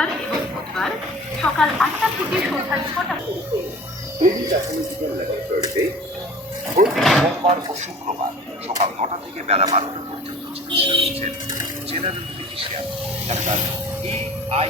শনিবার এবং বুধবার সকাল ৮টা থেকে সন্ধ্যা ৬টা পর্যন্ত। প্রেমী প্যাথোলজিক্যাল ল্যাবরেটরিতে প্রতি সোমবার ও শুক্রবার সকাল ৯টা থেকে বেলা ১২টা পর্যন্ত চিকিৎসা করছেন জেনারেল ফিজিশিয়ান ডাক্তার AI